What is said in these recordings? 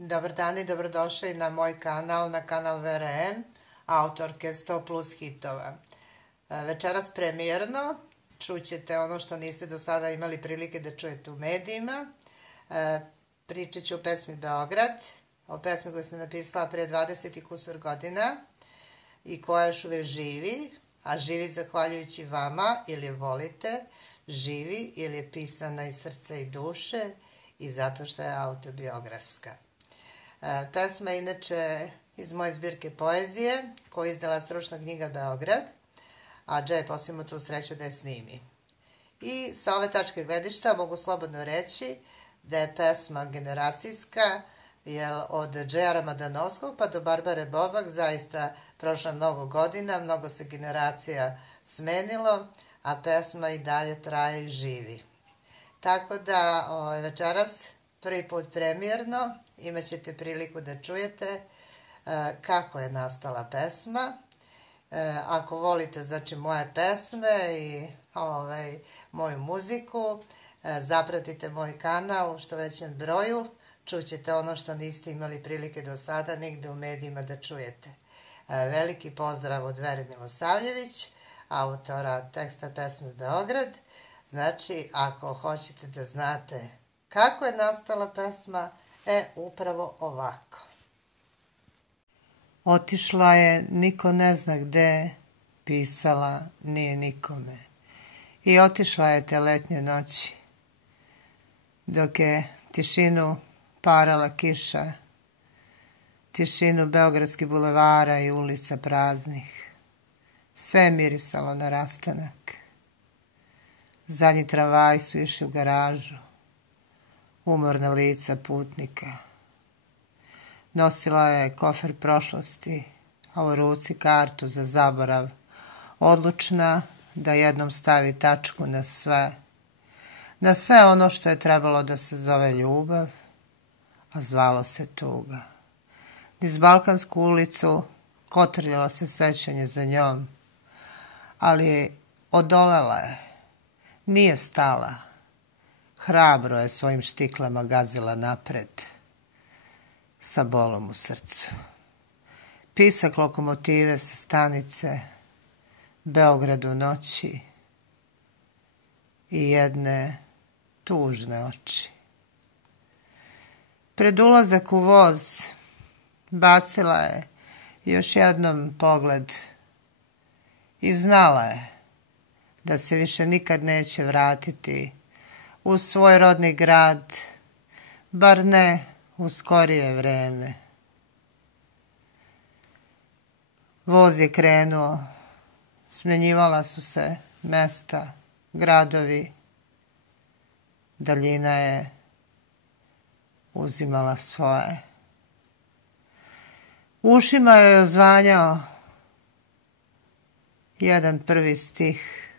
Dobar dan i dobrodošli na moj kanal, na kanal VRM, autorke 100 plus hitova. Večeras premijerno čućete ono što niste do sada imali prilike da čujete u medijima. Pričat ću o pesmi Beograd, o pesmi koju sam napisala pre 20 i kusur godina i koja još uvek živi, a živi zahvaljujući vama ili je volite, živi ili je pisana iz srca i duše i zato što je autobiografska. Pesma je inače iz moje zbirke poezije koju je izdala stručna knjiga Beograd, a Džej posimo tu sreću da je snimi. I sa ove tačke gledišta mogu slobodno reći da je pesma generacijska, jer od Džeja Ramadanovskog pa do Barbare Bobak zaista prošla mnogo godina, mnogo se generacija smenilo, a pesma i dalje traje i živi. Tako da večeras prvi put premijerno imat ćete priliku da čujete kako je nastala pesma. Ako volite znači moje pesme i moju muziku, zapratite moj kanal u što većem broju, čućete ono što niste imali prilike do sada nigde u medijima da čujete. Veliki pozdrav od Vere Milosavljević, autora teksta pesme Beograd. Znači, ako hoćete da znate kako je nastala pesma, upravo ovako. Otišla je, niko ne zna gde, pisala nije nikome. I otišla je te letnje noći, dok je tišinu parala kiša, tišinu beogradskih bulevara i ulica praznih. Sve je mirisalo na rastanak. Zadnji tramvaji su išli u garažu, umorna lica putnika. Nosila je kofer prošlosti, a u ruci kartu za zaborav, odlučna da jednom stavi tačku na sve ono što je trebalo da se zove ljubav, a zvalo se tuga. Niz Balkansku ulicu kotrljalo se sećanje za njom, ali odolela je, nije stala. Hrabro je svojim štiklama gazila napred, sa bolom u srcu. Pisak lokomotive sa stanice, Beograd u noći i jedne tužne oči. Pred ulazak u voz bacila je još jednom pogled i znala je da se više nikad neće vratiti u svoj rodni grad, bar ne u skorije vreme. Voz je krenuo, smenjivala su se mesta, gradovi, daljina je uzimala svoje. U ušima je ozvanjao jedan prvi stih,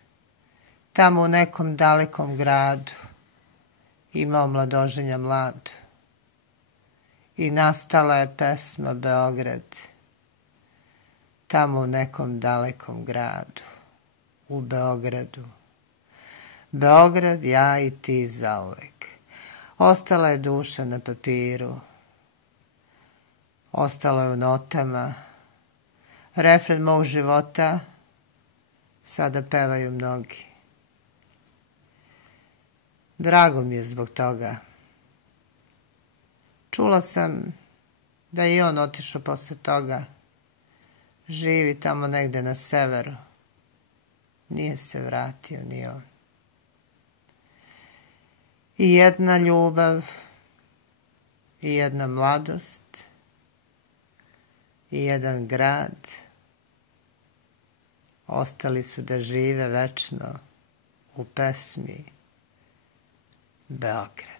tamo u nekom dalekom gradu imao mladoženja mlad. I nastala je pesma Beograd, tamo u nekom dalekom gradu, u Beogradu. Beograd, ja i ti zauvek. Ostala je duša na papiru, ostalo je u notama. Refren mog života sada pevaju mnogi. Drago mi je zbog toga. Čula sam da je i on otišao posle toga. Živi tamo negde na severu. Nije se vratio ni on. I jedna ljubav, i jedna mladost, i jedan grad ostali su da žive večno u pesmi Beograd.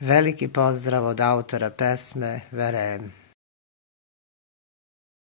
Veliki pozdrav od autora pesme VRM.